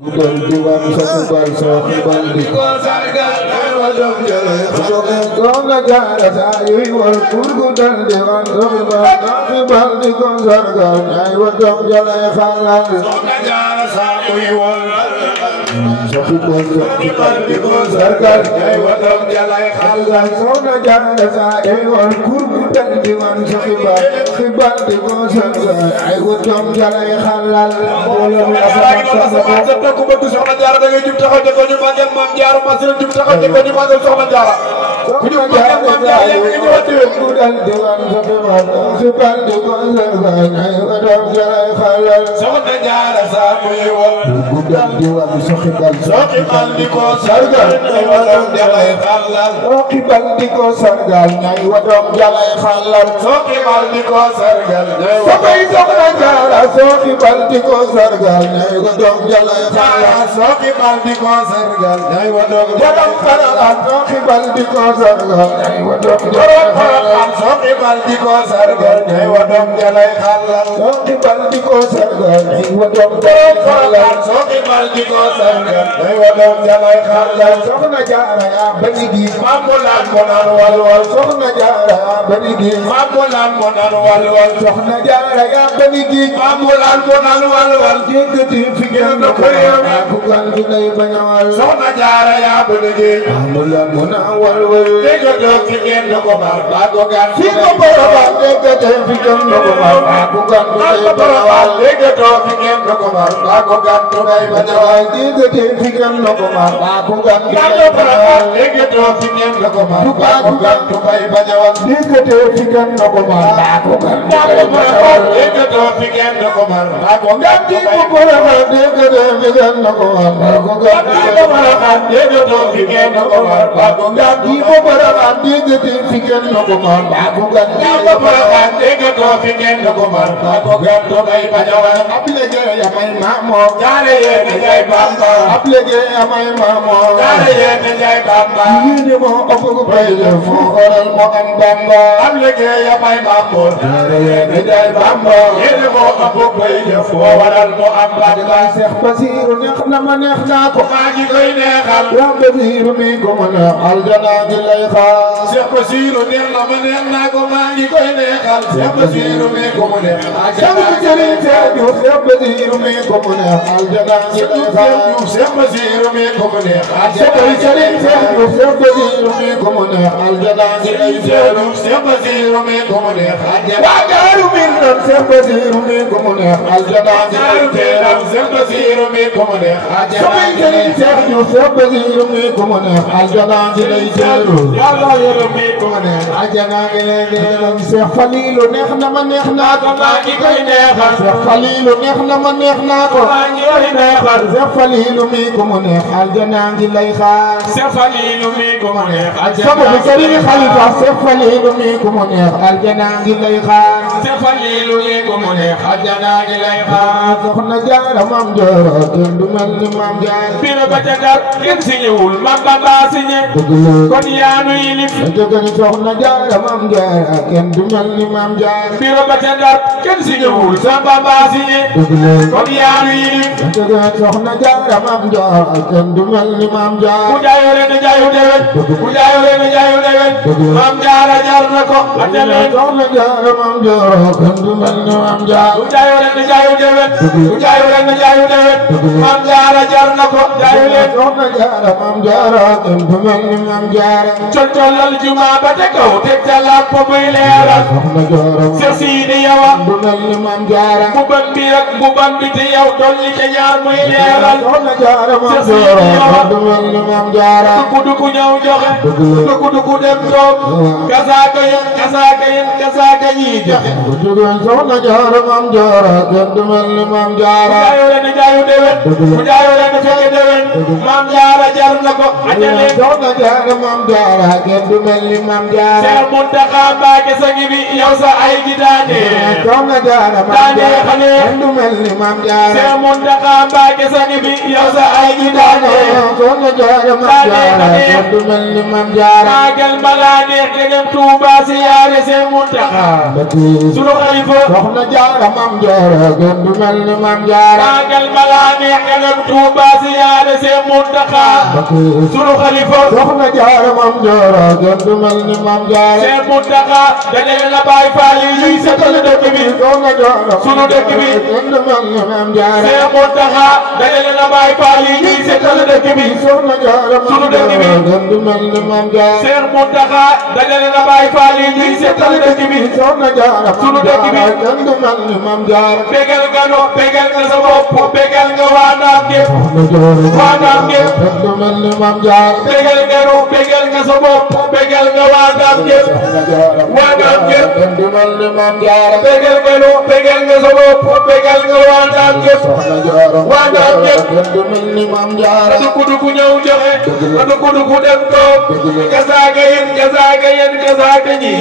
Budal diwaan satu bangsa kembali Kona jara sayu wal budal diwaan satu bangsa kembali Konsarga nyai wadong jalai khalal Kona jara sayu wal satu bangsa kembali Konsarga nyai wadong jalai khalal Kona jara sayu wal budal diwaan satu bangsa kembali Konsarga nyai wadong jalai khalal ku bëgg soxna Jaara da ngay jub taxaw te ko ñu màggal Maam Jaara Masila jub taxaw te ko ñu màggal soxna Jaara ku ñu màggal Maam Jaara yaa ngi ñëwaat déwén ku dal diwaan sa diwaan xibal di ko sargal ay wadam jaray xalal soxna Jaara sa muy wal ku dal diwaan sa xibal di ko sargal ay wadam jaray xalal xibal di ko sargal ay wadam jaray xalal xibal di ko sargal ay soxna Jaara so xibal di ko sargal ay wadam jaray Soki baldi ko sargal day wadog jalam xalaat soki baldi ko sargal day wadog jalam soki baldi ko sargal day wadog jalay xalal soki baldi ko sargal day wadog jalay xalal soki baldi ko sargal day wadog jalay xalal soxna Jaara ya bani gi mamulan monan wal wal soxna Jaara ya bani gi mamulan monan wal wal soxna Jaara ya bani gi mamulan monan wal wal jëkkati fi ngeen ko bukan dinay bañawal soxna Jaara yaa bëgg amulan mu na wal wal dégg do fi ngeen ko mar ba ko gan fi ko boroba dégg do fi ngeen ko mar ba ko gan dinay bañawal dégg do fi ngeen ko mar ba ko gan dinay bañawal dégg do fi ngeen ko mar ba ko gan dinay bañawal dégg do fi ngeen ko mar ba ko gan dinay bañawal dégg do fi ngeen ko mar ba ko gan dinay bañawal dégg do fi ngeen ko mar ba ko gan dinay bañawal dégg do fi ngeen ko mar ba ko gan dinay bañawal dégg do fi ngeen ko mar ba ko gan dinay bañawal dégg do fi ngeen ko mar ba ko gan dinay bañawal dégg do fi ngeen ko mar ba ko gan dinay bañawal ablege ya may mamo jaare ye ne jay bamba ablege ya may mamo jaare ye ne jay bamba yini mo ofugo bayle fo oral mo am bamba ablege ya may mamo jaare ye ne jay bamba yini mo ofugo bayle fo oral mo am bamba Cheikh Basiru neex na ma neex na ko maa ngi koy neexal ya Basiru mi ko ma neex aljana gi lay xaar Cheikh Basiru neex na ma neex na ko maa ngi koy neexal Cheikh Basiru mi ko ma neex aljana gi lay xaar Cheikh Basiru mi ko ma neex aljana gi lay xaar Cheikh Basiru mi ko ma neex aljana gi lay xaar Cheikh Basiru mi ko ma neex aljana gi lay xaar Cheikh Basiru mi ko ma neex aljana Daaru Minam Cheikh Basiru mi ko ma neex aljana gi lay xaar Cheikh Basiru mi ko ma neex aljana gi lay xaar Cheikh Basiru mi ko ma neex aljana gi lay xaar Yàlla yërëm mi ko ma neex aljana gi lay xaar Cheikh Falilu neex na ma neex na ko maa ngi koy neexal Cheikh Falilu neex na ma neex na ko maa ngi koy neexal Cheikh Falilu mi ko ma neex aljana gi lay xaar Cheikh Falilu mi ko ma neex sama bu Sëriñ Xalifa Cheikh Falilu mi ko ma neex aljana gi lay xaar Cheikh Falilu mi ko ma neex aljana gi lay xaar soxna Jaara Maam Jaara kenn du mel ni Maam Jaara biro ba ca Ndar kenn si ñëwul Maam Bamba si ñe kon yaa nu yilif soxna Jaara Maam Jaara kenn du mel ni Maam Jaara biro ba ca Ndar kenn si ñëwul Maam Bamba si ñe kon yaa nu yilif soxna Jaara Maam Jaara kenn du mel ni Maam Jaara ku jaayoo ren jaayu dewen ku jaayoo ren jaayu dewen Maam Jaara jar na ko andale soxna Jaara Maam Jaara kenn du mel ni Maam Jaara ku jaayoo ren jaayu dewen ku jaayoo ren jaayu dewen Maam Jaara jar na ko jaayu leen soxna Jaara Maam Jaara kenn du mel ni Maam Jaara colcolal juma ba te kaw teg ca lamp buy leeral soxna Jaara Seex Sidi yawa du mel ni Maam Jaara bu ban bi ak bu ban bi te yow dolli ca ñaar muy leeral soxna Jaara Maam Jaara du mel ni Maam Jaara duku ñëw joxe duku dem toog kasaaka ñi joxe soxna Jaara Maam Jaara kenn du mel ni Maam Jaara ku jaayoo leen jaayu dewen ku jaayoo leen fekk dewen Maam Jaara jar na ko ajale soxna Jaara Maam Jaara kenn du mel ni Maam Jaara Seex Muntaxa Mbàkke sa ngi bi yow sa ay gi daane soxna Jaara Maam Jaara kenn du mel ni Maam Jaara Seex Muntaxa Mbàkke sa ngi bi yow sa ay gi daane soxna jaara mam jaara du mel ni mam jaara magal bala neex te dem Touba siyaare Sëñ Muntaxa sunu xalifa soxna jaara mam jaara du mel ni mam jaara magal bala neex te dem Touba siyaare Sëñ Muntaxa sunu xalifa soxna jaara mam jaara du mel ni mam jaara Sëñ Muntaxa dajale na Baay Faal yi ñuy setal dëkk bi soxna jaara sunu dëkk bi du mel ni mam jaara Sëñ Muntaxa dajale na Baay Faal yi ñuy setal dëkk bi soxna jaara sunu dëkk bi du mel ni mam jaara Sëñ Muntaxa dajale na Baay Faal yi ñuy setal dëkk bi soxna jaara sunu dëkk bi du mel ni mam jaara bégal nga no bégal nga sa bopp bégal nga waa Ndaam gépp waa Ndaam gépp du mel ni mam jaara bégal nga no bégal nga sa bopp bégal nga waa Ndaam gépp waa Ndaam gépp du mel ni mam jaara bégal nga no bégal nga sa bopp bégal nga waa Ndaam gépp waa Ndaam gépp du mel ni mam jaara dugg ñëw joxe dugg dem toog gasaaga yéen gasaaga ñi